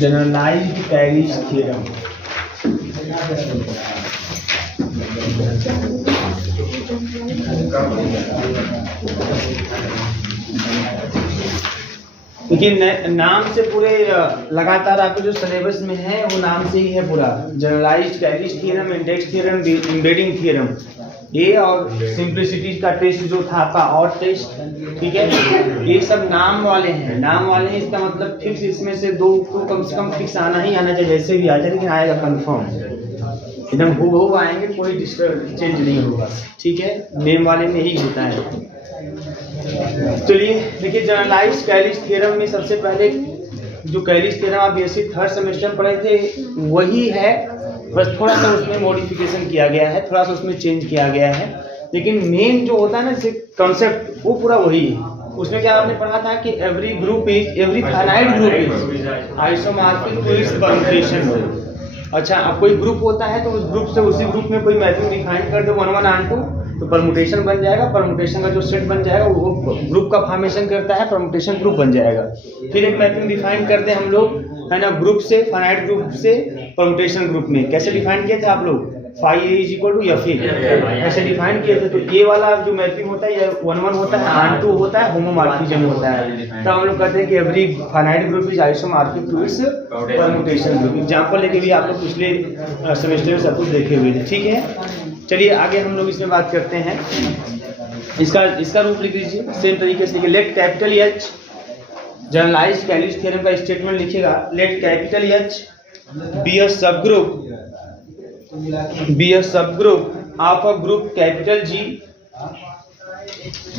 Generalised Cayley's theorem. देखिए नाम से पूरे लगातार आपके जो सिलेबस में है वो नाम से ही है पूरा, generalised Cayley's theorem, index theorem, embedding theorem, ये और सिंप्लिसिटी का टेस्ट जो था आपका और टेस्ट, ठीक है, ये सब नाम वाले हैं। नाम वाले हैं इसका मतलब फिक्स इसमें से दो को कम से कम फिक्स आना ही आना चाहिए, जैसे भी आ जाए लेकिन आएगा कंफर्म, एकदम हूबहू आएंगे, कोई डिस्टर्ब चेंज नहीं होगा, ठीक है, नेम वाले में ही होता है। चलिए देखिए जनरलाइज्ड कैरीज थ्योरम में सबसे पहले जो कैरीज थ्योरम आप बीएससी थर्ड सेमेस्टर में पढ़े थे वही है, बस थोड़ा सा उसमें मॉडिफिकेशन किया गया है, थोड़ा सा उसमें चेंज किया गया है, लेकिन मेन जो होता है ना कॉन्सेप्ट वो पूरा वही है। उसमें क्या आपने पढ़ा था कि every group is, every finite group is isomorphic to its permutation. अच्छा, अब कोई ग्रुप होता है तो उस ग्रुप से उसी ग्रुप में कोई मैपिंग डिफाइन कर दो 1 1 and 2 तो परम्यूटेशन बन जाएगा, परम्यूटेशन का जो सेट बन जाएगा वो ग्रुप का फॉर्मेशन करता है, परम्यूटेशन ग्रुप बन जाएगा। फिर एक मैपिंग डिफाइन करते हैं हम लोग, है ना, ग्रुप से, फाइनाइट ग्रुप से परम्यूटेशन ग्रुप में। कैसे डिफाइन किए थे आप लोग? phi a is equal to f ऐसे डिफाइन किए थे। तो ये वाला जो मैपिंग होता है ये 1 1 होता है, and 2 होता है, होमोमॉर्फिज्म होता है। तो हम लोग कहते हैं कि every finite group is isomorphic to its permutation group. Example लेके भी आप लोग पिछले सेमेस्टर में सब कुछ देखे हुए थे, ठीक है। चलिए आगे हम लोग इसमें बात करते हैं। इसका रूप लिख लीजिए सेम तरीके से, let capital H, generalised Cayley's theorem का स्टेटमेंट लिखिएगा, let capital H be a subgroup of a group capital G,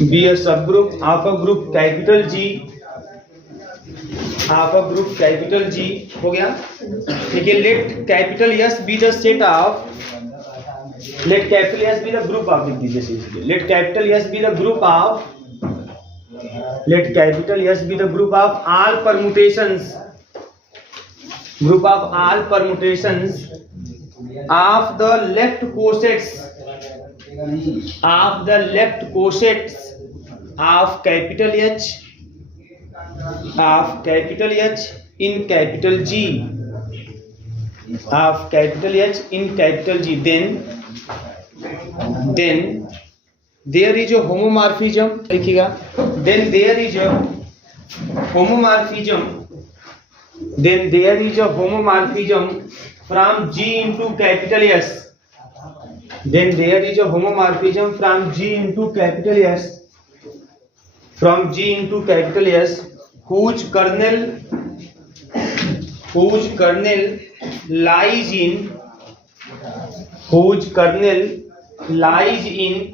be a subgroup of a group capital G, of a group capital G, हो गया। देखिए let capital S be the set of, let capital S be the group of, लिख दीजिए, let capital S be the group of, let capital S be the group of all permutations, group of all permutations of the left cossets, of the left cossets of capital H, of capital H in capital G, of capital H in capital G, then there is a homomorphism, लिखिएगा, then there is a homomorphism, then there is a homomorphism from G into capital S, then there is a homomorphism from G into capital S, from G into capital S, whose kernel lies in, whose kernel lies in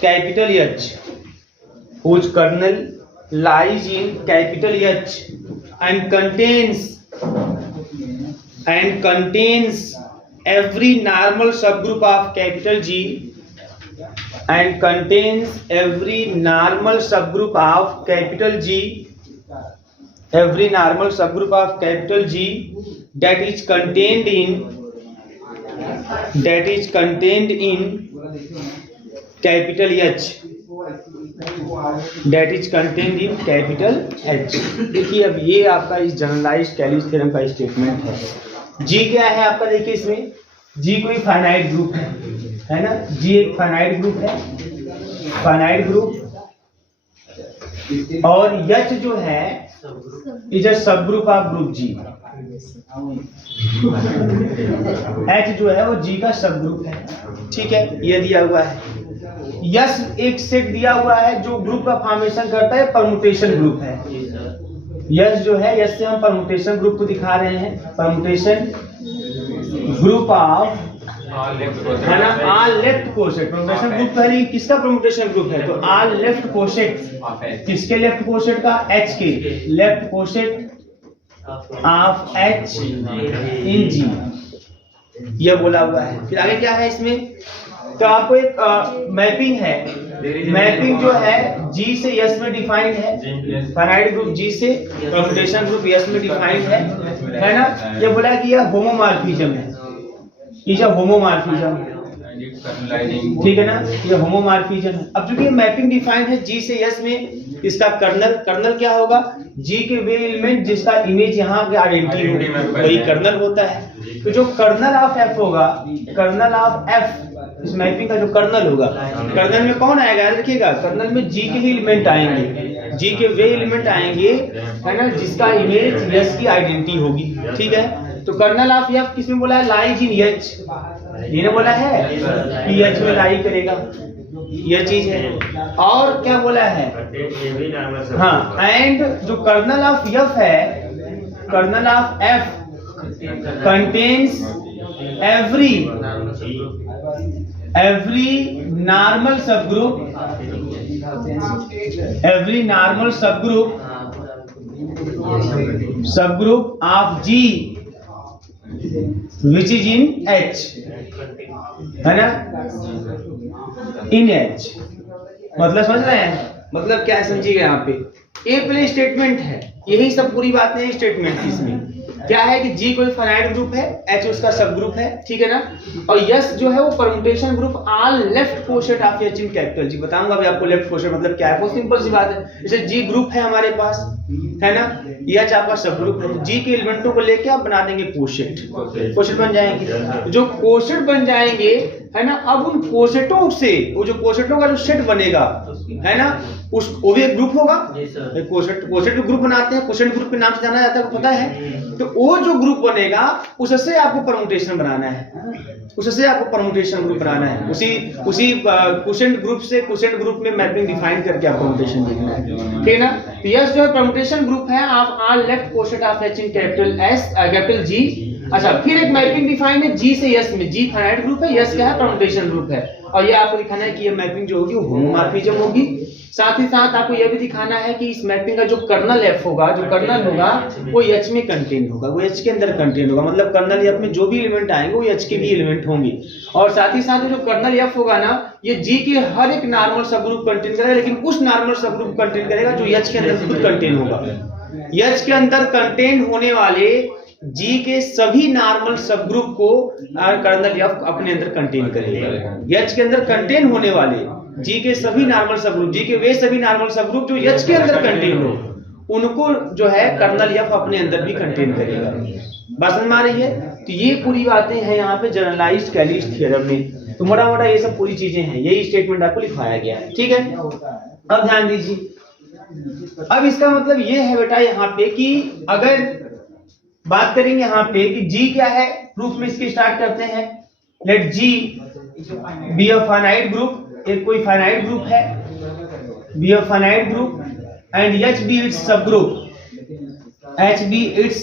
capital H, whose kernel lies in capital H and contains every normal subgroup of capital G, and contains every normal subgroup of capital G, every normal subgroup of capital G that is contained in capital H, that is contained in capital H। देखिए अब ये आपका इस generalised Cayley's theorem का statement है। G क्या है आपका? देखिए इसमें G कोई फाइनाइट ग्रुप है ना, G एक फाइनाइट ग्रुप है, फाइनाइट ग्रुप, और H जो है इज अ सब group of group G, H जो है वो G का सब ग्रुप है, ठीक है, ये दिया हुआ है। यस एक सेट दिया हुआ है जो ग्रुप का फॉर्मेशन करता है, परम्यूटेशन ग्रुप है। यस जो है, यस से हम परम्यूटेशन ग्रुप को दिखा रहे हैं, परम्यूटेशन ग्रुप ऑफ, है ना, all left coset. Permutation group पहले किसका परम्यूटेशन ग्रुप है? तो ऑल लेफ्ट कोसेट, किसके लेफ्ट कोसेट का? H के left coset of H in G, यह बोला हुआ है। फिर आगे क्या है इसमें? तो आपको एक मैपिंग है, मैपिंग जो है G से S में डिफाइंड है, फाइनाइट ग्रुप G से परम्यूटेशन ग्रुप S में डिफाइंड है ना। ये बोला कि यह होमोमॉर्फिज्म है, ये होमोमॉर्फिज्म, ठीक है ना, ये होमोमॉर्फिज्म है। अब चूंकि मैपिंग डिफाइंड है जी से यस में, इसका कर्नल क्या होगा, जी के वे एलिमेंट जिसका इमेज यहाँ पे आइडेंटिटी हो वही कर्नल होता है। तो जो कर्नल ऑफ एफ होगा, कर्नल ऑफ एफ इस मैपिंग का जो कर्नल होगा, कर्नल में कौन आएगा याद रखिएगा, कर्नल में जी के ही एलिमेंट आएंगे, जी के वे एलिमेंट आएंगे है ना, जिसका इमेज यस की आइडेंटिटी होगी। ठीक है, तो कर्नल ऑफ एफ किसमें बोला है, लाइज इन एच, ये ने बोला है कि एच में लाई करेगा, यह चीज है। और क्या बोला है, हाँ, एंड जो कर्नल ऑफ एफ है, kernel of F contains every normal subgroup of G which is in H, है ना, in H। मतलब समझ रहे हैं, मतलब क्या है समझिएगा, यहाँ पे ए प्ले स्टेटमेंट है, यही सब पूरी बातें हैं स्टेटमेंट की। इसमें क्या है कि जी कोई फाइनाइट ग्रुप है, एच उसका सब ग्रुप है, ठीक है ना, और यस जो है वो permutation group all left coset of H in capital G. बताऊंगा अभी आपको लेफ्ट कोशेट मतलब क्या है, बहुत सिंपल सी बात है। जैसे जी ग्रुप है हमारे पास, है ना, एच आपका सब ग्रुप है, जी के एलिमेंटों को लेके आप बना देंगे कोशेट, कोशेट बन जाएंगे। जो कोशेट बन जाएंगे, है ना, अब उन कोशेटों से वो जो कोशेटों का जो सेट बनेगा, है ना, उस वो भी एक ग्रुप होगा, कोशेट ग्रुप बनाते हैं, कोशेट ग्रुप के नाम से जाना जाता है, पता है। तो वो जो ग्रुप बनेगा उससे आपको परम्यूटेशन बनाना है, उससे आपको परम्यूटेशन ग्रुप बनाना है, उसी कोशेट ग्रुप से कोशेट ग्रुप में मैपिंग डिफाइन करके आप परम्यूटेशन देखना है, ठीक है ना। तो यस जो है परम्यूटेशन ग्रुप है of all left coset of H in capital S capital G. अच्छा, फिर एक मैपिंग डिफाइन है जी से यस में, जी फाइनाइट ग्रुप है, यस क्या है परम्यूटेशन ग्रुप है, और ये आपको दिखाना है कि ये मैपिंग जो होगी वो होमोमॉर्फिज्म होगी। साथ ही साथ आपको यह भी दिखाना है कि इस मैपिंग का जो कर्नल एफ होगा, जो कर्नल होगा वो एच में कंटेन होगा, वो एच के अंदर कंटेन होगा, मतलब कर्नल एफ में जो भी एलिमेंट आएंगे वो एच के भी एलिमेंट होंगे। और साथ ही साथ जो कर्नल एफ होगा ना, ये जी के हर एक नॉर्मल सब ग्रुप कंटेन करेगा, लेकिन उस नॉर्मल सब ग्रुप कंटेन करेगा जो एच के अंदर खुद कंटेन होगा। एच के अंदर कंटेन होने वाले जी के सभी नॉर्मल सब ग्रुप को कर्नल एफ अपने अंदर कंटेन करेगा। एच के अंदर कंटेन होने वाले जी के सभी नॉर्मल सब ग्रुप, जी के वे सभी नॉर्मल सब ग्रुप जो एच के अंदर कंटेन हो, उनको जो है कर्नल एफ अपने अंदर भी कंटेन करेगा। बात समझ में आ रही है? तो ये पूरी बातें हैं यहाँ पे जनरलाइज्ड कैलिस्ट थ्योरम में। तो मोटा मोटा ये सब पूरी चीजें हैं, यही स्टेटमेंट आपको लिखवाया गया है, ठीक है। अब ध्यान दीजिए, अब इसका मतलब ये है बेटा यहाँ पे कि अगर बात करेंगे यहाँ पे कि जी क्या है, प्रूफ में इसके स्टार्ट करते हैं। Let G be a finite group, एक कोई फाइनाइट ग्रुप है, be a finite group, and H be its subgroup, H be its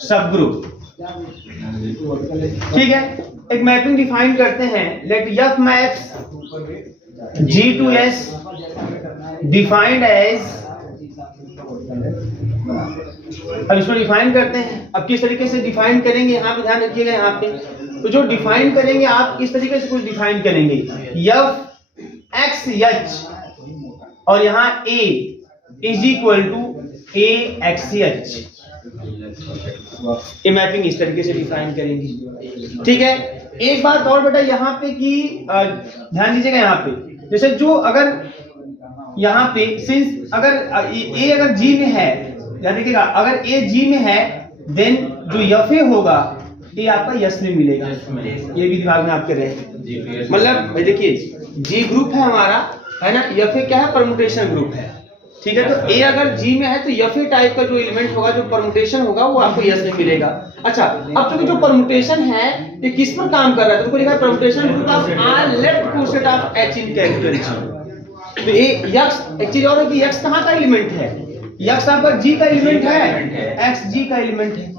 subgroup, ठीक है। एक मैपिंग डिफाइन करते हैं, let F maps G to S defined as, अब इसको डिफाइन करते हैं। अब किस तरीके से डिफाइन करेंगे यहाँ पे ध्यान रखिएगा, यहाँ पे तो जो डिफाइन करेंगे आप इस तरीके से कुछ डिफाइन करेंगे, एफ एक्स एच और यहाँ A is equal to A X H, ये मैपिंग इस तरीके से डिफाइन करेंगे, ठीक है। एक बात और बेटा यहाँ पे कि ध्यान दीजिएगा, यहाँ पे जैसे जो अगर यहाँ पे सिंस अगर ए अगर जी में है, ध्यान देखिएगा, अगर ए जी में है देन जो एफ ए होगा ये आपका यस में मिलेगा, ये भी दिमाग में आपके रहे। मतलब देखिए जी ग्रुप है हमारा, है ना, एफ ए क्या है, परम्यूटेशन ग्रुप है, ठीक है। तो ए अगर जी में है तो एफ ए टाइप का जो एलिमेंट होगा, जो परम्यूटेशन होगा वो आपको यस में मिलेगा। अच्छा, अब चूंकि जो परम्यूटेशन है ये किस पर काम कर रहा है, तो लिखा है permutation group of all left coset of H in capital G. तो ये यक्स, एक चीज और है कि यक्स कहाँ का एलिमेंट है, यक्स आपका जी का एलिमेंट है, एक्स जी का एलिमेंट है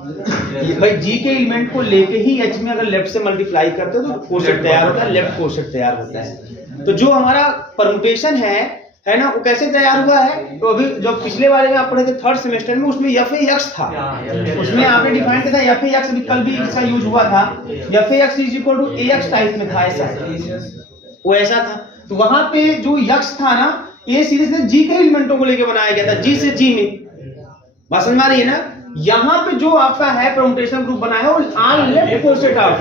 भाई। जी के एलिमेंट को लेके ही एच में अगर लेफ्ट से मल्टीप्लाई करते हो तो कोशेट तैयार होता है, लेफ्ट कोशेट तैयार होता है। तो जो हमारा परम्यूटेशन है ना, वो कैसे तैयार हुआ है, तो अभी जो पिछले वाले में आप पढ़े थे थर्ड सेमेस्टर में, उसमें एफ ए एक्स था, उसमें आपने डिफाइन किया था एफ ए एक्स, कल भी इसका यूज हुआ था, F A X is equal to A X type में था, ऐसा वो ऐसा था। तो वहां पे जो यक्स था ना, ये सीरीज ने जी के एलिमेंटों को लेके बनाया गया था, जी से जी में, बात समझ में आ रही है ना। यहाँ पे जो आपका है परम्यूटेशन ग्रुप बना है वो ऑल लेफ्ट कोशेट ऑफ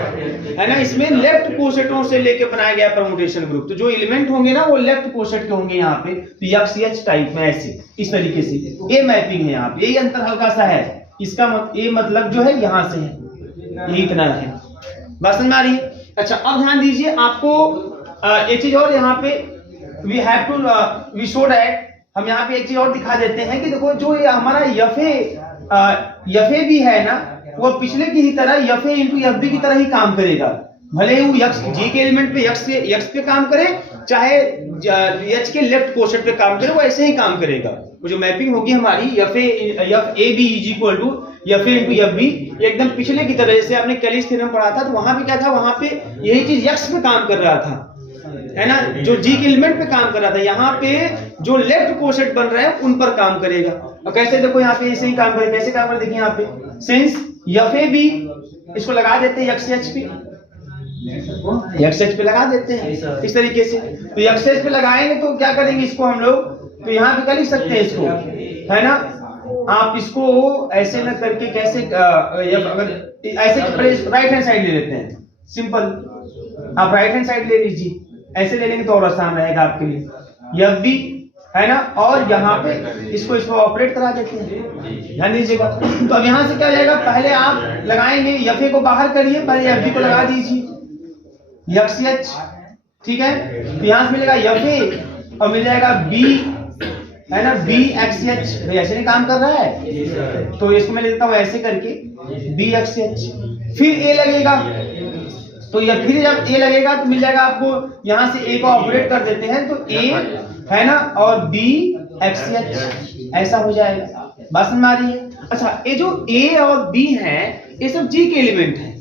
है ना, इसमें लेफ्ट कोसेटों से लेके बनाया गया परम्यूटेशन ग्रुप। तो जो एलिमेंट होंगे ना वो लेफ्ट कोसेट के होंगे यहाँ पे, तो यक्स एच टाइप में ऐसे इस तरीके से ये मैपिंग है यहाँ पे। यही अंतर हल्का सा है, इसका ये मतलब जो है यहाँ से है, यही इतना है। बात समझ में आ रही है? अच्छा अब ध्यान दीजिए, आपको एक चीज और यहाँ पे we have to we show that, हम यहाँ पे एक चीज और दिखा देते हैं कि देखो जो ये हमारा यफे भी है ना, वो पिछले की ही तरह यफे इंटू एफ की तरह ही काम करेगा। भले ही वो यक्स जी के एलिमेंट पे यक्स पे काम करे, चाहे एच के लेफ्ट कोसेट पे काम करे, वो ऐसे ही काम करेगा। वो जो मैपिंग होगी हमारी F A B is equal to F into F B, एकदम पिछले की तरह। जैसे आपने कैलिस थ्योरम पढ़ा था, तो वहां पे क्या था, वहां पे यही चीज यक्स पे काम कर रहा था, है ना, जो जी के एलिमेंट पे काम कर रहा था। यहाँ पे जो लेफ्ट कोसेट बन रहे हैं उन पर काम करेगा। और कैसे, देखो यहाँ पे ऐसे ही काम करेगा। कैसे काम करेगा देखिए यहाँ पे, सिंस एफ ए बी, इसको लगा देते हैं यक्स एच पे, यक्स एच पे लगा देते हैं इस तरीके से। तो यक्स एच पे लगाएंगे तो क्या करेंगे इसको हम लोग, तो यहाँ पे कर लिख सकते हैं इसको, है ना। आप इसको ऐसे न करके कैसे अगर ऐसे राइट हैंड साइड ले लेते हैं, सिंपल आप राइट हैंड साइड ले लीजिए, ऐसे ले लेंगे तो और आसान रहेगा आपके लिए। एफ बी है ना, और यहाँ पे इसको ऑपरेट करा देते हैं, ध्यान दीजिएगा। तो अब यहाँ से क्या हो जाएगा, पहले आप लगाएंगे एफ ए को बाहर करिए, पहले एफ बी को लगा दीजिए यक्स एच, ठीक है। तो यहाँ से मिलेगा एफ ए और मिल जाएगा बी, है ना, बी एक्स एच। भाई ऐसे नहीं काम कर रहा है, तो इसको मैं ले लेता हूँ ऐसे करके बी एक्स एच, फिर ए लगेगा। तो या फिर जब ए लगेगा तो मिल जाएगा आपको, यहाँ से ए को ऑपरेट कर देते हैं तो ए, है ना, और बी एक्स एच, ऐसा हो जाएगा। बात समझ में आ रही है? अच्छा ये जो ए और बी है ये सब जी के एलिमेंट है,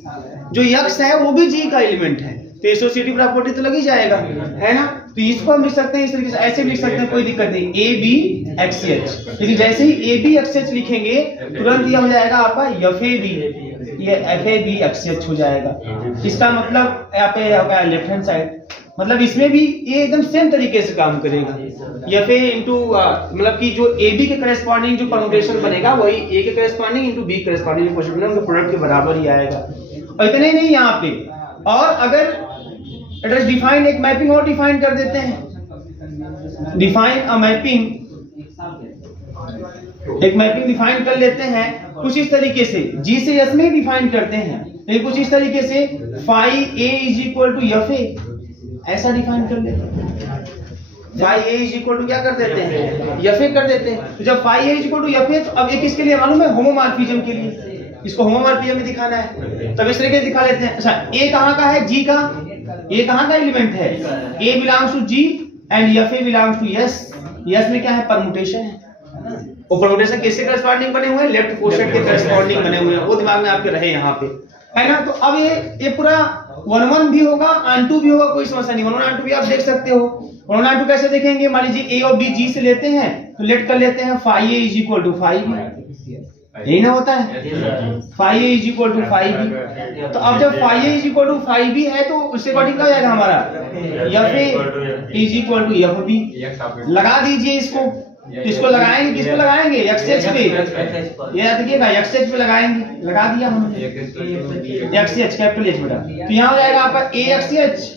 जो यक्स है वो भी जी का एलिमेंट है, तो एसोसिएटिव प्रॉपर्टी तो लग ही जाएगा, है ना। तो इसको हम लिख सकते हैं इस तरीके से, ऐसे भी लिख सकते हैं, कोई दिक्कत नहीं, ए बी एक्स एच। लेकिन जैसे ही ए बी एक्स एच लिखेंगे तुरंत यह हो जाएगा आपका एफ ए बी, ये F A B X H हो जाएगा। इसका मतलब यहाँ पे होगा लेफ्ट हैंड साइड, मतलब इसमें भी ये एकदम सेम तरीके से काम करेगा। एफ ए इंटू मतलब कि जो ए बी के करस्पॉन्डिंग जो परम्यूटेशन बनेगा वही ए के corresponding into B corresponding product के बराबर ही आएगा। और इतने ही नहीं यहाँ पे, और अगर एड्रेस डिफाइन एक मैपिंग और डिफाइन कर देते हैं, डिफाइन अ मैपिंग, एक मैपिंग डिफाइन कर लेते हैं कुछ इस तरीके से, जी से एस में डिफाइन करते हैं, लेकिन कुछ इस तरीके से phi A is equal to F A, ऐसा डिफाइन कर लेते हैं। Phi A is equal to क्या कर देते हैं, एफ ए कर देते हैं। तो जब phi A is equal to F A, तो अब ये किसके लिए मालूम है, होमोमॉर्फिज्म के लिए, इसको होमोमॉर्फिज्म में दिखाना है, तब इस तरीके से दिखा लेते हैं। अच्छा ए कहाँ का है, जी का, ए कहाँ का एलिमेंट है, A belongs to G and F A belongs to S. S में क्या है, परम्यूटेशन है, वो परम्यूटेशन किसके करस्पॉन्डिंग बने हुए हैं, लेफ्ट कोसेट के करस्पॉन्डिंग बने हुए हैं, वो दिमाग में आपके रहे यहाँ पे, है ना। तो अब ये पूरा 1-1 भी होगा, ऑन-टू भी होगा, कोई समस्या नहीं। 1-1 ऑन-टू भी आप देख सकते हो। 1-1 ऑन-टू कैसे देखेंगे, मान लीजिए ए और बी जी से लेते हैं, तो लेट कर लेते हैं phi A is equal to phi B, यही ना होता है, phi A is equal to phi B. तो अब जब phi A is equal to phi B है तो उससे अकॉर्डिंग क्या हो जाएगा हमारा, F A is equal to F B. लगा दीजिए इसको, तो इसको लगाएंगे, किसको लगाएंगे, एक्स एच पे, ये याद रखिएगा एक्स एच पे लगाएंगे, लगा दिया हमने एक्स एच कैपिटल एच बेटा। तो यहाँ हो जाएगा आपका ए एक्स एच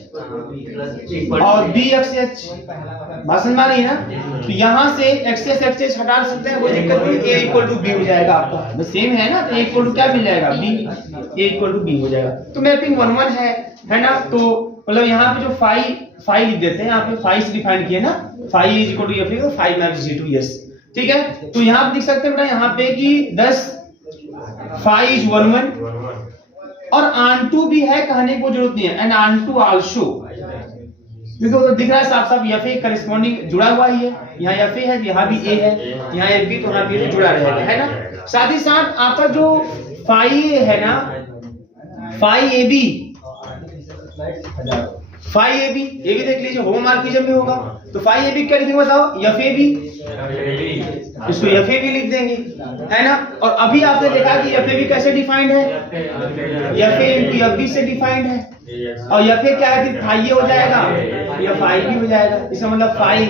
और बी एक्स एच, बात समझ में आ रही है ना। तो यहाँ से एक्स एच हटा सकते हैं, कोई दिक्कत नहीं, ए इक्वल टू बी हो जाएगा आपका, बस सेम है ना। तो ए इक्वल टू क्या मिल जाएगा, B, A equal to B हो जाएगा। तो मैपिंग 1-1 है ना। तो मतलब यहाँ पे जो फाई लिख देते हैं, यहाँ पे फाई से डिफाइन किया ना, phi is equal to F A, phi maps G to S, ठीक है। तो यहाँ पे लिख सकते हैं बेटा यहाँ पे कि 10 फाई इज 1-1 और ऑन-टू भी है, कहने की जरूरत नहीं है, एंड ऑन-टू आल्सो, क्योंकि दिख रहा है साफ साफ एफ ए करस्पॉन्डिंग जुड़ा हुआ ही है, यहाँ एफ ए है, यहाँ भी ए है, यहाँ एफ बी, तो यहाँ भी जुड़ा रहेगा, है ना। साथ ही साथ आपका जो फाई ए है ना, phi A B, phi A B, ये भी देख लीजिए होमोमॉर्फिज्म में होगा। तो फाई ए बी क्या लिखेंगे बताओ, एफ ए बी, इसको एफ ए बी लिख देंगे, है ना। और अभी आपने देखा कि एफ ए बी कैसे डिफाइंड है, F A into F B से डिफाइंड है, और एफ ए क्या है कि फाई ए हो जाएगा, एफ आई बी हो जाएगा। इसका मतलब phi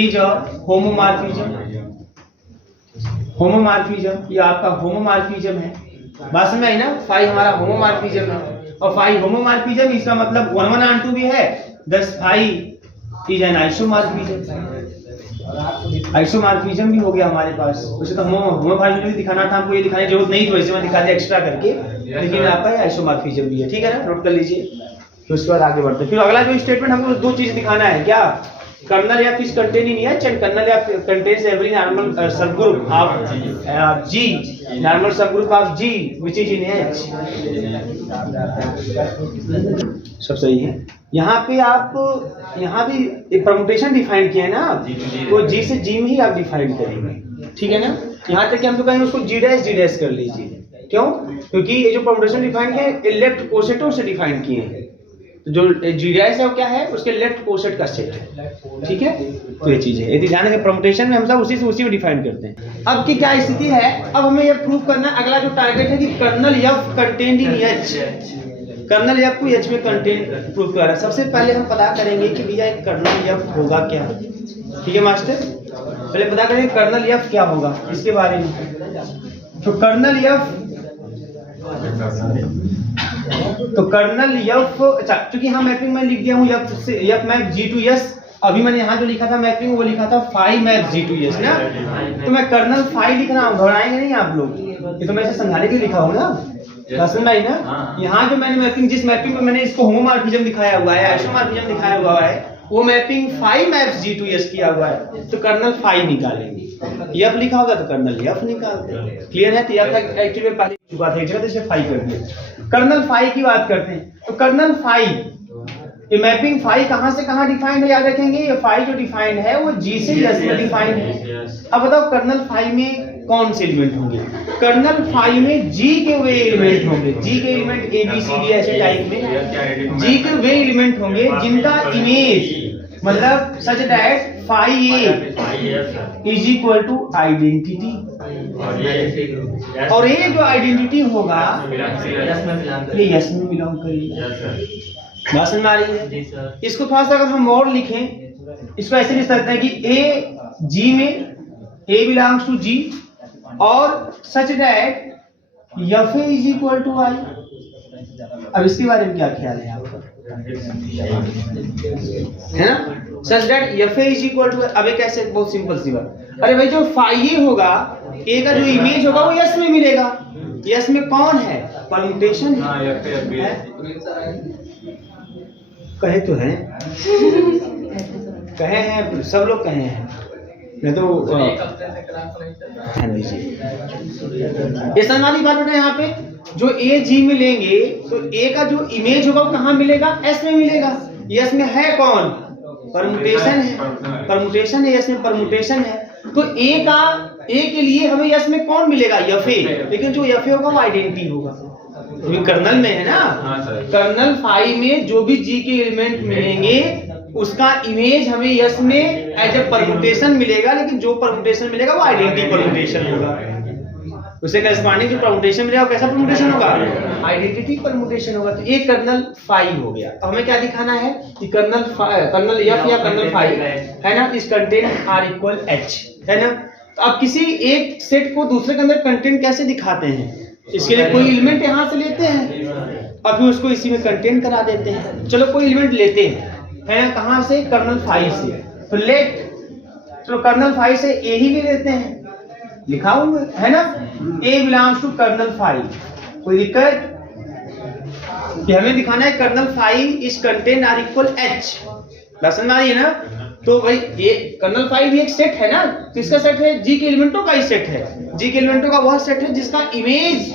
is a homomorphism, homomorphism, ये आपका होमोमॉर्फिज्म है, बात समझ आई ना। फाई हमारा होमोमॉर्फिज्म है, और फाई होमोमॉर्फिज्म, इसका मतलब 1 1 2 भी है, thus phi is an isomorphism. Isomorphism भी हो गया हमारे पास। वैसे तो होमोमॉर्फिज्म भी दिखाना था हमको, ये दिखाने की जरूरत नहीं थी, वैसे मैं दिखा दिया एक्स्ट्रा करके, लेकिन आपका ये आइसोमॉर्फिज्म भी है, ठीक है ना, नोट कर लीजिए। तो उसके बाद आगे बढ़ते हैं। फिर अगला जो स्टेटमेंट हमको दो चीज दिखाना है, क्या, kernel F is contain in H and kernel F contains every normal subgroup of G, normal subgroup of G which is in H. सब सही है। यहाँ पे आप यहाँ भी एक परमुटेशन डिफाइन किया है ना, तो जी से जी में ही आप डिफाइन करेंगे, ठीक है ना। यहाँ तक कि हम तो कहेंगे उसको जी डैश कर लीजिए, क्यों, क्योंकि ये जो परमुटेशन डिफाइन किया लेफ्ट कोसेटों से डिफाइन किए हैं, जो जी डैश है वो क्या है, उसके लेफ्ट कोसेट का सेट है, ठीक है। तो ये चीज है, यदि ध्यान रखें परमुटेशन में हम सब उसी में डिफाइन करते हैं। अब की क्या स्थिति है, अब हमें ये प्रूव करना है, अगला जो टारगेट है कि kernel F contained in H, kernel F को एच में कंटेन प्रूव कर रहा है। सबसे पहले हम पता करेंगे कि भैया एक कर्नल एफ होगा क्या, ठीक है मास्टर, पहले पता करेंगे कर्नल एफ क्या होगा इसके बारे में। तो कर्नल एफ, तो कर्नल एफ, अच्छा चूंकि यहाँ मैपिंग में लिख दिया हूँ एफ से F map G to S, अभी मैंने यहाँ जो लिखा था मैपिंग वो लिखा था phi map G to S ना, तो मैं कर्नल फाई लिख रहा हूँ, घबराएंगे नहीं आप लोग, ये तो मैं इसे समझाने के लिए लिखा हूँ ना, समझ आई ना। यहाँ जो मैंने मैपिंग, जिस मैपिंग में मैंने इसको होमोमॉर्फिज्म दिखाया हुआ है, आइसोमॉर्फिज्म दिखाया हुआ है, वो mapping phi maps G to S किया हुआ है, तो कर्नल फाई निकालेंगे। एफ लिखा होगा तो कर्नल एफ निकालते हैं, क्लियर है। तो एफ एक्चुअली में पहले चुका था, एक जगह तो इसे फाई कर दिया। कर्नल फाई की बात करते हैं, तो कर्नल फाई, ये मैपिंग फाई कहां से कहां डिफाइंड है, याद रखेंगे, ये फाई जो डिफाइंड है वो जी से एस में डिफाइंड है। अब बताओ कर्नल फाई में कौन से एलिमेंट होंगे, कर्नल फाई में जी के वे एलिमेंट होंगे, जी के element A B C D ऐसे टाइप में जी के वे एलिमेंट होंगे जिनका इमेज मतलब such that phi A is equal to identity, और ये जो आइडेंटिटी होगा ये यस में बिलोंग करेगा। बात समझ में आ रही है। इसको थोड़ा सा अगर हम और लिखें, इसको ऐसे लिख सकते हैं कि ए जी में, ए बिलोंग्स टू जी, और such that F A is equal to I. अब इसके बारे में क्या ख्याल है आपका, है ना, such that F A is equal to, अब एक ऐसे बहुत सिंपल सी बात, अरे भाई जो फाई ए होगा, ए का जो इमेज होगा वो यस में मिलेगा, यस में कौन है, परमुटेशन है, कहे तो है, कहे हैं सब लोग कहे हैं, नहीं तो ये सनवाली बात है। यहाँ पे जो ए जी में लेंगे तो ए का जो इमेज होगा वो कहाँ मिलेगा, एस में मिलेगा। एस में है कौन, परमुटेशन है, परमुटेशन है, एस में परमुटेशन है, तो ए का, ए के लिए हमें एस में कौन मिलेगा, एफ ए, लेकिन जो एफ ए होगा वो आइडेंटिटी होगा, क्योंकि कर्नल में है ना, कर्नल फाई में जो भी जी के एलिमेंट मिलेंगे उसका इमेज हमें यस में एज ए परमुटेशन मिलेगा, लेकिन जो परमुटेशन मिलेगा वो आइडेंटिटी परमुटेशन होगा, उसे करस्पॉन्डिंग जो परमुटेशन मिलेगा कैसा परमुटेशन होगा, आइडेंटिटी परमुटेशन होगा। तो ये कर्नल फाई हो गया। अब हमें क्या दिखाना है कि कर्नल एफ या कर्नल फाई है ना, इस कंटेंट आर इक्वल एच, है ना। तो अब किसी एक सेट को दूसरे के अंदर कंटेंट कैसे दिखाते हैं, इसके लिए कोई एलिमेंट यहाँ से लेते हैं और फिर उसको इसी में कंटेंट करा देते हैं। चलो कोई एलिमेंट लेते हैं, है ना, कहाँ से, कर्नल फाई से, तो लेट, चलो कर्नल फाई से ए ही भी लेते हैं, लिखा हुआ है ना, A belongs to kernel phi, कोई दिक्कत कि हमें दिखाना है kernel phi is contain or equal H, समझ में आ रही है ना। तो भाई ये कर्नल फाई भी एक सेट है ना, किसका सेट है, जी के एलिमेंटों का ही सेट है, जी के एलिमेंटों का वह सेट है जिसका इमेज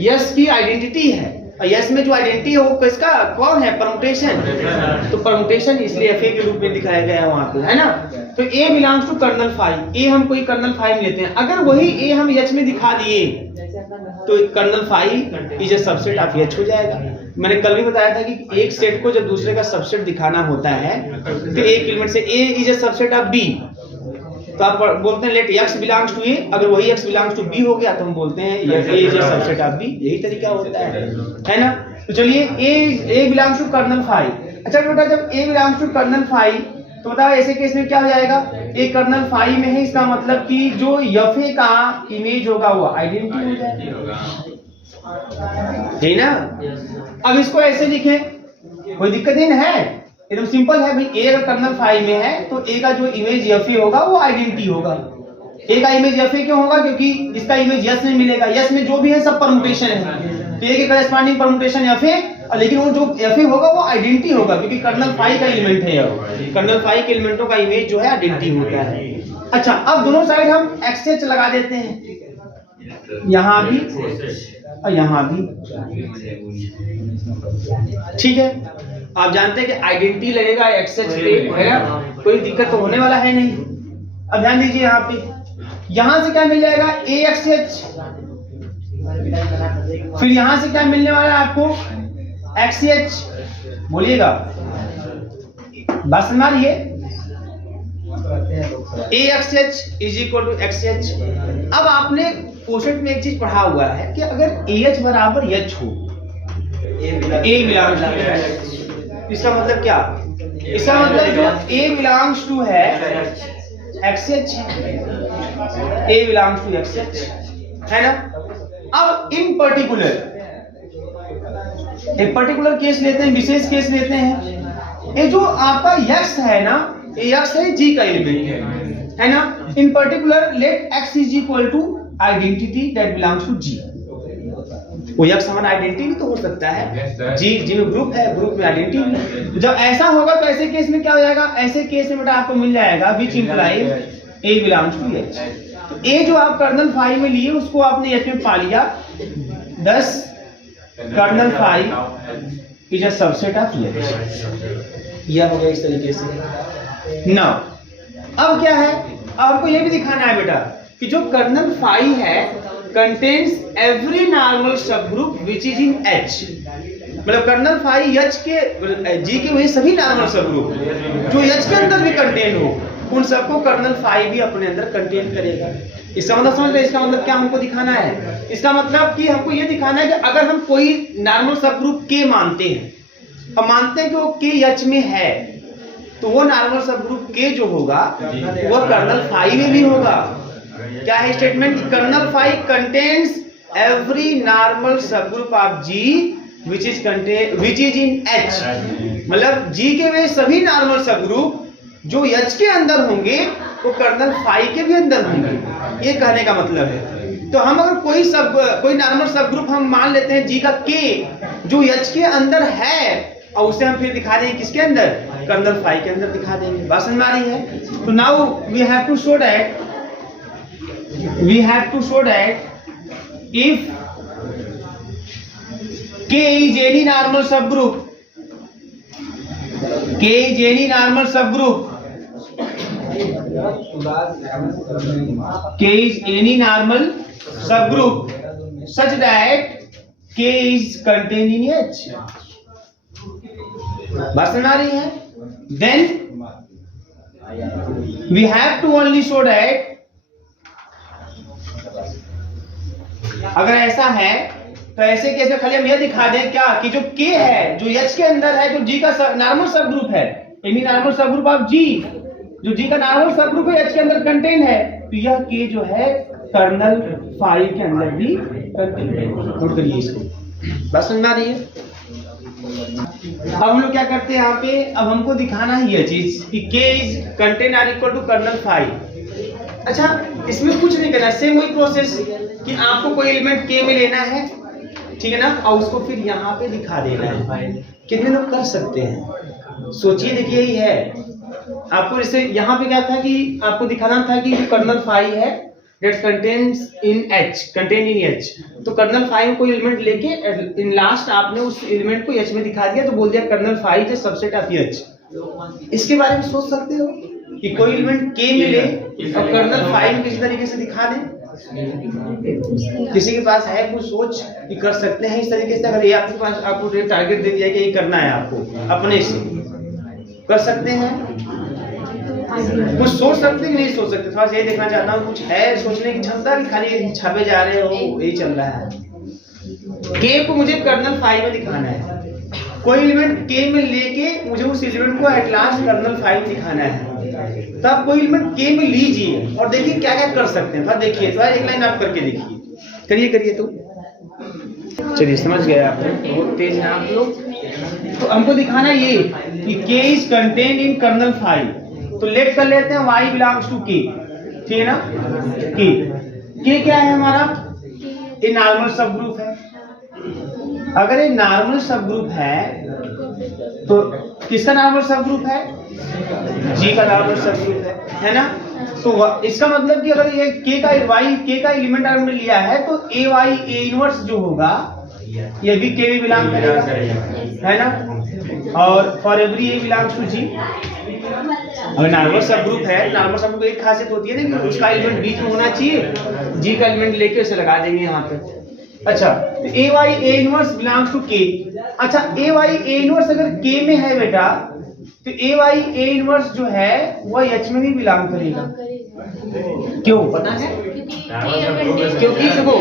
यस की आइडेंटिटी है, और यस में जो आइडेंटिटी है वो किसका, कौन है, परमुटेशन, तो परमुटेशन इसलिए एफ ए के रूप में दिखाया गया है वहां पे, है ना। तो ए बिलोंग्स टू कर्नल फाई, ए हम कोई कर्नल फाई लेते हैं, अगर वही ए हम एच में दिखा दिए तो kernel phi is a subset of H हो जाएगा। मैंने कल भी बताया था कि एक सेट को जब दूसरे का सबसेट दिखाना होता है तो एक एलिमेंट से A is a subset of B, तो आप बोलते हैं let X belongs to A, अगर वही एक्स बिलोंग्स टू बी हो गया तो हम बोलते हैं A is a subset of B, यही तरीका होता है ना। तो चलिए A belongs to kernel phi. अच्छा बेटा जब A belongs to kernel phi तो बताओ ऐसे केस में क्या हो जाएगा, ए कर्नल फाई में है, इसका मतलब कि जो एफ ए का इमेज होगा वो आइडेंटिटी हो जाएगा, है ना। अब इसको ऐसे लिखें, कोई दिक्कत नहीं है, एकदम सिंपल है भाई। ए अगर कर्नल फाई में है तो ए का जो इमेज एफ ए होगा वो आइडेंटिटी होगा। ए का इमेज एफ ए क्यों होगा? क्योंकि इसका इमेज यस में मिलेगा, यस में जो भी है सब परमुटेशन है, तो ए के करस्पॉन्डिंग परमुटेशन एफ ए, लेकिन वो जो एफ ए होगा वो आइडेंटिटी होगा, क्योंकि कर्नल फाई का एलिमेंट है, कर्नल फाई के एलिमेंटों का इमेज जो है आइडेंटिटी होता है। अच्छा, अब दोनों साइड हम एक्सएच लगा देते हैं, यहां भी और यहां भी, ठीक है। आप जानते हैं कि आइडेंटिटी लगेगा एक्सएच पे, है ना, कोई दिक्कत तो होने वाला है नहीं। अब ध्यान दीजिए यहाँ पे, यहां से क्या मिल जाएगा? ए एक्स एच, फिर यहां से क्या मिलने वाला है आपको? X H. बोलिएगा, बात समझ रही है? A X H is equal to X H. अब आपने क्वेश्चन में एक चीज पढ़ा हुआ है कि अगर ए एच बराबर एच हो, ए बिलोंग्स टू, इसका मतलब क्या? इसका मतलब जो ए बिलोंग्स टू है X H, A belongs to X H, है ना। अब इन पर्टिकुलर एक पर्टिकुलर केस लेते हैं, विशेष केस लेते हैं। ये जो आपका यक्स है ना, ये यक्स है जी का एलिमेंट, है ना। In particular let X is equal to identity that belongs to G. वो यक्स हमारा आइडेंटिटी भी तो हो सकता है, जी जी में ग्रुप है, ग्रुप में आइडेंटिटी भी। जब ऐसा होगा तो ऐसे केस में क्या हो जाएगा? ऐसे केस में बेटा आपको मिल जाएगा which implies A belongs to H. तो ए जो आप कर्नल फाई में लिए उसको आपने एच में पा लिया, 10 kernel phi is a subset of H. यह हो गया इस तरीके से। नाउ अब क्या है? अब आपको यह भी दिखाना है बेटा कि जो कर्नल फाई है कंटेन्स एवरी नॉर्मल सब group which is in H. मतलब कर्नल फाई एच के जी के वही सभी नॉर्मल सब ग्रुप जो एच के अंदर भी कंटेन हो, उन सबको कर्नल फाई भी अपने अंदर कंटेन करेगा। इसका मतलब समझ रहे? इसका मतलब क्या हमको दिखाना है? इसका मतलब कि हमको ये दिखाना है कि अगर हम कोई नॉर्मल सब ग्रुप के मानते हैं, हम मानते हैं कि वो के एच में है, तो वो नॉर्मल सब ग्रुप के जो होगा वो कर्नल फाई में भी होगा। क्या है statement? Kernel phi contains every normal subgroup of G which is in H. मतलब जी के वे सभी नॉर्मल सब ग्रुप जो एच के अंदर होंगे वो कर्नल फाई के भी अंदर होंगे, ये कहने का मतलब है। तो हम अगर कोई नॉर्मल सब ग्रुप हम मान लेते हैं जी का के जो एच के अंदर है, और उसे हम फिर दिखा देंगे किसके अंदर? कर्नल फाई के अंदर दिखा देंगे। बात समझ में आ रही है? तो now we have to show that if K is any normal subgroup, K is any normal subgroup, K is any normal subgroup such that K is contained in H. बात समझ आ रही है? Then we have to only show that अगर ऐसा है तो ऐसे case में खाली हम यह दिखा दें क्या कि जो K है जो H के अंदर है, जो G का नॉर्मल सब ग्रुप है, any normal subgroup of G, जो G का नॉर्मल सब ग्रुप है H के अंदर कंटेन है, तो यह K जो है कर्नल फाई के अंदर भी कंटेन है। नोट करिए इसको। बात समझ में आ रही है? अब हम लोग क्या करते हैं यहाँ पे? अब हमको दिखाना है यह चीज कि K is contain or equal to kernel phi. अच्छा, इसमें कुछ नहीं करना, सेम वही प्रोसेस कि आपको कोई एलिमेंट K में लेना है, ठीक है ना, और उसको फिर यहाँ पे दिखा देना है। कितने लोग कर सकते हैं? सोचिए, देखिए यही है आपको। जैसे यहाँ पे क्या था कि आपको दिखाना था कि कर्नल फाई है that contains in H, contain in H। तो कर्नल फाई में कोई एलिमेंट लेके इन लास्ट आपने उस एलिमेंट को H में दिखा दिया, तो बोल दिया kernel phi is subset of H। इसके बारे में सोच सकते हो कि कोई एलिमेंट K में ले और कर्नल फाई में किसी तरीके से दिखा दें? किसी के पास है कुछ सोच कि कर सकते हैं इस तरीके से? अगर ये आपके पास आपको टारगेट दे दिया कि ये करना है आपको, अपने से कर सकते हैं? कुछ सोच सकते हैं? नहीं सोच सकते? थोड़ा सा ये देखना चाहता हूँ, कुछ है सोचने की क्षमता कि खाली छापे जा रहे हो यही चल रहा है? K को मुझे कर्नल फाई में दिखाना है, कोई एलिमेंट K में लेके मुझे उस एलिमेंट को एट लास्ट कर्नल फाई में दिखाना है। तो आप कोई एलिमेंट K में लीजिए और देखिए क्या क्या कर सकते हैं। देखिए थोड़ा एक लाइन आप करके देखिए, करिए तो चलिए समझ गए आप, बहुत तेज हैं आप लोग। तो हमको दिखाना ये कि K is contained in kernel phi, तो लेट कर लेते हैं y बिलोंग्स टू K, ठीक है ना। K क्या है हमारा, ये नॉर्मल सब ग्रुप है। अगर ये नॉर्मल सब ग्रुप है तो किसका नॉर्मल सब ग्रुप है, G का नॉर्मल सब ग्रुप है ना। तो इसका मतलब कि अगर ये K का एलिमेंट हमने लिया है तो AY A इनवर्स जो होगा ये भी K भी बिलोंग करेगा, है ना। और for every A belongs to G। अगर नॉर्मल सब ग्रुप है, नॉर्मल सब ग्रुप एक खासियत होती है ना कि उसका एलिमेंट बीच में होना चाहिए, G का एलिमेंट लेके उसे लगा देंगे यहाँ पे। अच्छा, तो AY A inverse belongs to K। अच्छा, AY A इनवर्स अगर K में है बेटा तो AY A इनवर्स जो है वह H में भी बिलोंग करेगा। क्यों पता है, क्योंकि देखो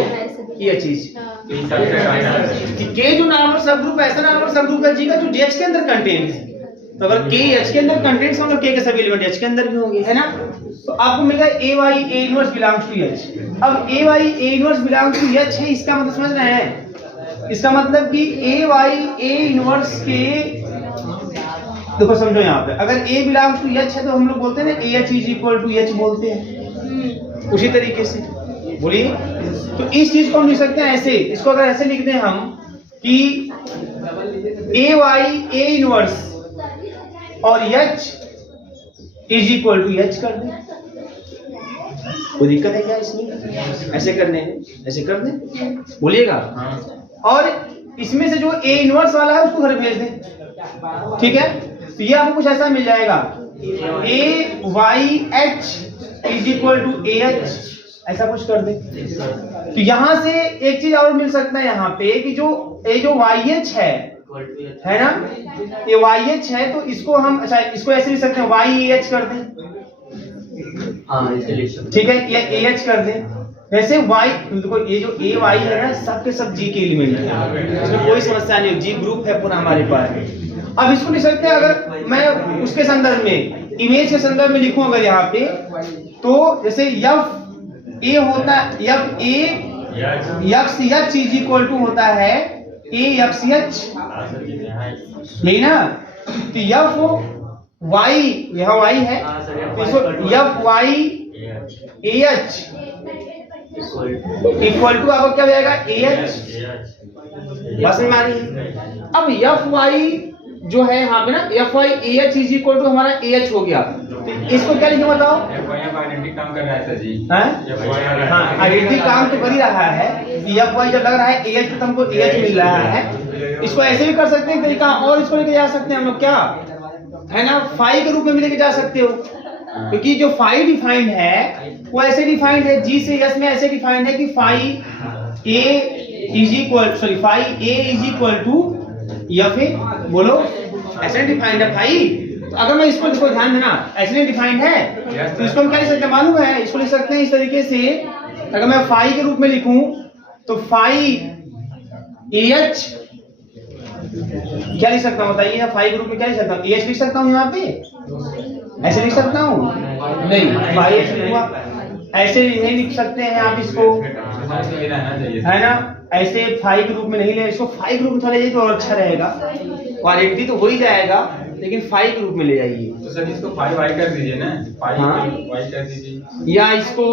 ये चीज कि K जो नॉर्मल सब ग्रुप है, ऐसा नॉर्मल सब ग्रुप है G का जो H के अंदर कंटेंट है। तो अगर K H के अंदर कंटेंट समझो K के सभी एलिमेंट H के अंदर भी होंगे, है ना। तो आपको मिलेगा AY A inverse belongs to H। अब AY A inverse belongs to H है, इसका मतलब समझ रहे हैं, इसका मतलब कि AY A इनवर्स के, देखो समझो यहाँ पे अगर A बिलोंग्स टू H है तो हम लोग बोलते हैं ना AH is equal to H बोलते हैं। उसी तरीके से बोलिए, तो इस चीज को हम लिख सकते हैं ऐसे, इसको अगर ऐसे लिख दें हम कि AY A इनवर्स और H is equal to H कर दें। कोई दिक्कत है क्या इसमें, ऐसे करने हैं, ऐसे कर दें, बोलिएगा। और इसमें से जो A इनवर्स वाला है उसको घर भेज दें, ठीक है। तो ये आपको कुछ ऐसा मिल जाएगा AYH is equal to AH, ऐसा कुछ कर दे। तो यहां से एक चीज और मिल सकता है यहाँ पे कि जो YH है ना, ये YH है तो इसको हम, अच्छा इसको ऐसे लिख सकते हैं YAH कर दें, ठीक है, या AH कर दें। वैसे Y देखो ये जो AY है ना सबके सब G के एलिमेंट है, इसमें कोई समस्या नहीं, G ग्रुप है पूरा हमारे पास। अब इसको लिख सकते हैं, अगर मैं उसके संदर्भ में, इमेज के संदर्भ में लिखूं अगर यहाँ पे, तो जैसे FA होता है, FA इज इक्वल टू होता है AXH, नहीं ना। तो FY यहाँ Y है तो इसको FYAH इक्वल टू आपको क्या हो जाएगा AH, बस में मानी। अब FY जो है यहाँ पे ना FYAH इज इक्वल टू हमारा AH हो गया, तो इसको क्या लिखे बताओ, आइडेंटिटी काम कर रहा है सर जी। हाँ आइडेंटिटी काम तो कर ही रहा है, FY जब लग रहा है AH तो हमको AH मिल रहा है। इसको ऐसे भी कर सकते हैं तरीका, और इसको लेके जा सकते हैं हम लोग, क्या है ना, फाई के रूप में भी लेके जा सकते हो, क्योंकि जो फाई डिफाइंड है वो ऐसे डिफाइंड है, G से S में ऐसे डिफाइंड है कि phi A is equal to, या फिर बोलो ऐसे डिफाइंड है भाई। तो अगर मैं इसको ध्यान देना, ऐसे डिफाइंड है तो इसको हम क्या लिख सकते हैं मालूम है, इसको लिख सकते हैं इस तरीके से, अगर मैं फाई के रूप में लिखूं तो फाई AH क्या लिख सकता हूं बताइए, फाई के रूप में क्या लिख सकता हूं, AH लिख सकता हूं यहाँ पे, ऐसे लिख सकता हूं, नहीं फाई AH लिखूंगा, ऐसे नहीं लिख सकते हैं आप इसको, है ना, ऐसे फाई के रूप में नहीं ले, इसको फाई के रूप में थोड़ा ले जाइए तो और अच्छा रहेगा, क्वालिटी तो हो ही जाएगा लेकिन फाई के रूप में ले जाइए। तो सर इसको फाई वाई कर दीजिए ना, फाई वाई कर दीजिए, या इसको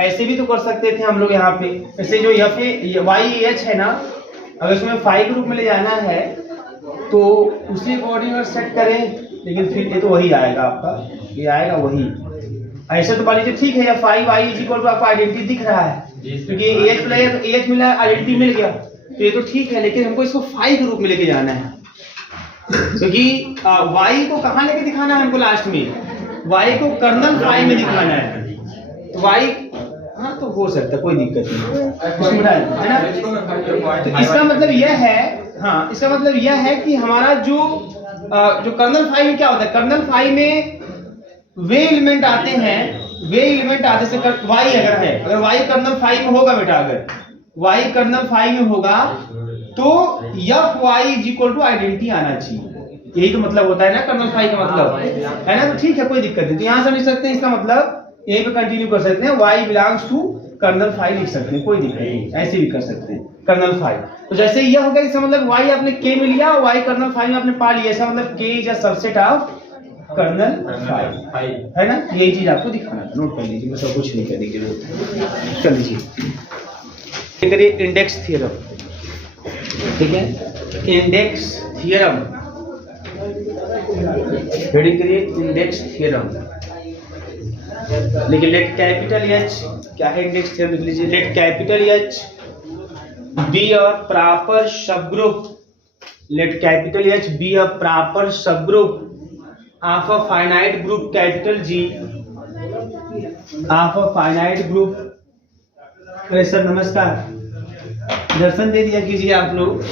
ऐसे भी तो कर सकते थे हम लोग यहाँ पे, जैसे जो YAH है ना, अगर इसमें फाई के रूप में ले जाना है तो उसी अकॉर्डिंग सेट करें, लेकिन फिर ये तो वही आएगा आपका, ये आएगा वही। ऐसे तो मान लीजिए ठीक है, phi Y is equal to आपको आइडेंटिटी दिख रहा है, क्योंकि AH मिला तो AH मिला, आइडेंटिटी मिल गया, तो ये तो ठीक है, लेकिन हमको इसको फाई के रूप में लेके जाना है, क्योंकि Y को कहाँ लेके दिखाना है हमको, लास्ट में Y को कर्नल फाई में दिखाना है, तो Y हाँ तो हो सकता है, कोई दिक्कत नहीं है ना। तो इसका मतलब यह है, हाँ इसका मतलब यह है कि हमारा जो कर्नल फाई में क्या होता है, कर्नल फाई में वे एलिमेंट आते हैं, वे एलिमेंट आते से Y अगर है, अगर Y कर्नल फाई में होगा बेटा, अगर Y कर्नल फाई में होगा तो FY is equal to identity आना चाहिए, यही तो मतलब होता है ना कर्नल फाई का मतलब, है ना। तो ठीक है कोई दिक्कत नहीं, तो यहाँ से लिख सकते हैं, इसका मतलब यहीं पे कंटिन्यू कर सकते हैं, Y belongs to kernel phi लिख सकते हैं, कोई दिक्कत नहीं, ऐसे भी कर सकते हैं कर्नल फाइव। तो जैसे यह हो गया, इसका मतलब y आपने k में लिया और y कर्नल फाइव में आपने पा लिया, ऐसा मतलब k is a subset of colonel five, है ना। यही चीज आपको दिखाना था, नोट कर लीजिए, मैं सब कुछ नहीं करने की जरूरत है। कर लीजिए, ये करिए इंडेक्स थ्योरम, ठीक है, इंडेक्स थ्योरम, रेडी करिए इंडेक्स थ्योरम। लेकिन लेट कैपिटल एच, क्या है इंडेक्स थ्योरम लिख लीजिए, late capital H be a proper subgroup, late capital H be a proper subgroup of a finite group capital G of a finite group। अरे sir नमस्कार, दर्शन दे दिया कीजिए आप लोग।